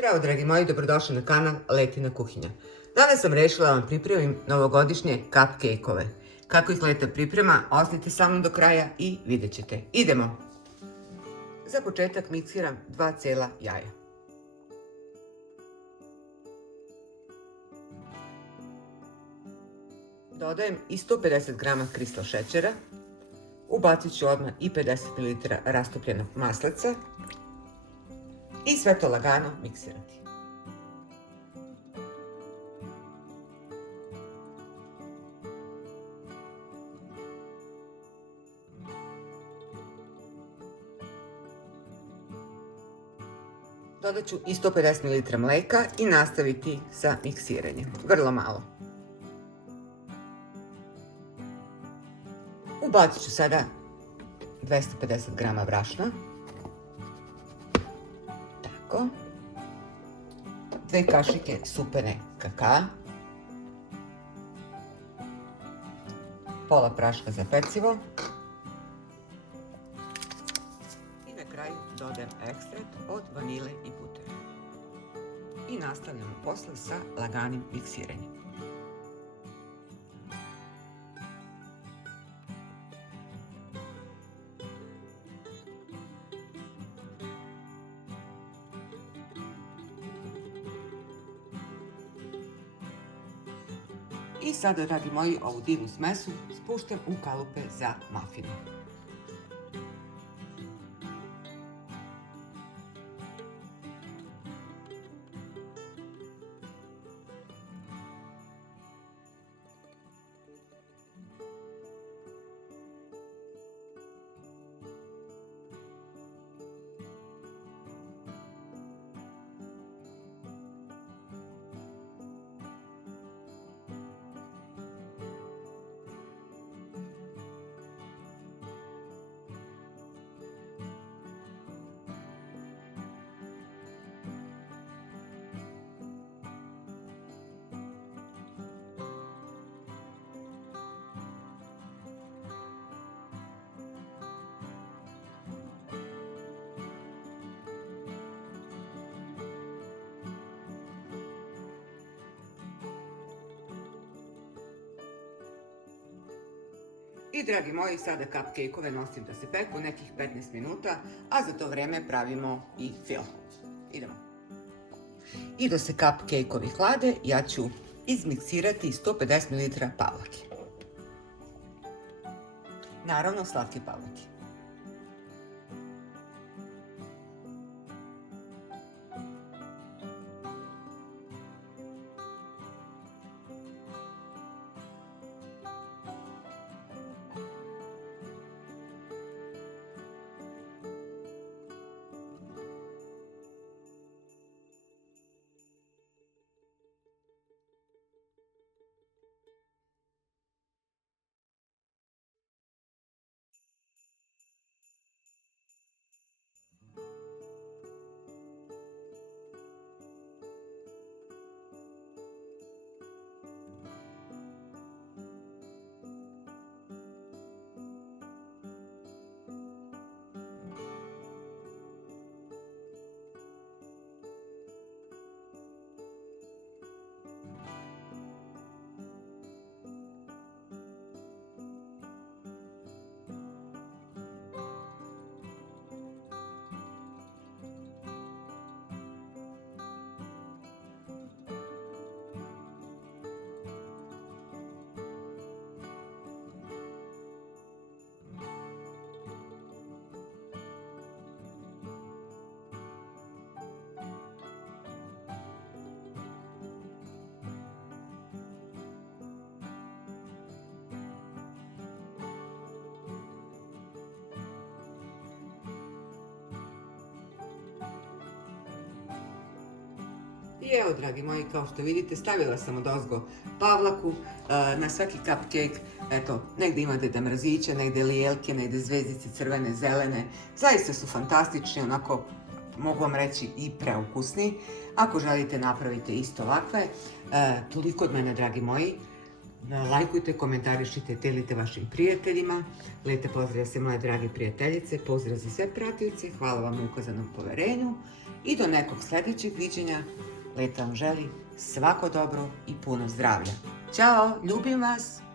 Zdravo, dragi moji, dobrodošli na kanal Letina kuhinja. Danas sam rešila da vam pripremim novogodišnje cupcake-ove. Kako izgleda priprema, ostanite sa mnom do kraja i vidjet ćete. Idemo! Za početak miksiram 2 cijela jaja. Dodajem i 150 g kristal šećera. Ubacit ću odmah i 50 ml rastopljenog masleca. I sve to lagano miksirati. Dodat ću i 150 ml mleka i nastaviti sa miksiranjem. Vrlo malo. Ubacit ću sada 250 g brašna. 2 kašike supene kakaa, pola praška za pecivo i na kraju dodajem ekstrakt od vanile i butera. I nastavljamo posle sa laganim miksiranjem. I sada, dragi moji, ovu divnu smesu spuštam u kalupe za mafine. I, dragi moji, sada cupcake-ove nosim da se peku nekih 15 minuta, a za to vreme pravimo i fil. Idemo. I da se cupcake-ovi hlade, ja ću izmiksirati 150 ml pavlake. Naravno, slatke pavlake. I evo, dragi moji, kao što vidite, stavila sam odozgo pavlaku na svaki cupcake. Eto, negde imate damrazića, negde lijelke, negde zvezdice crvene, zelene. Zaista su fantastični, onako, mogu vam reći, i preukusni. Ako želite, napravite isto ovakve. Toliko od mene, dragi moji. Lajkujte, komentarišite, delite vašim prijateljima. Lete pozdrav se moje drage prijateljice, pozdrav za sve pratioce, hvala vam na ukazanom poverenju i do nekog sljedećeg viđenja. Leta vam želi svako dobro i puno zdravlja. Ćao, ljubim vas!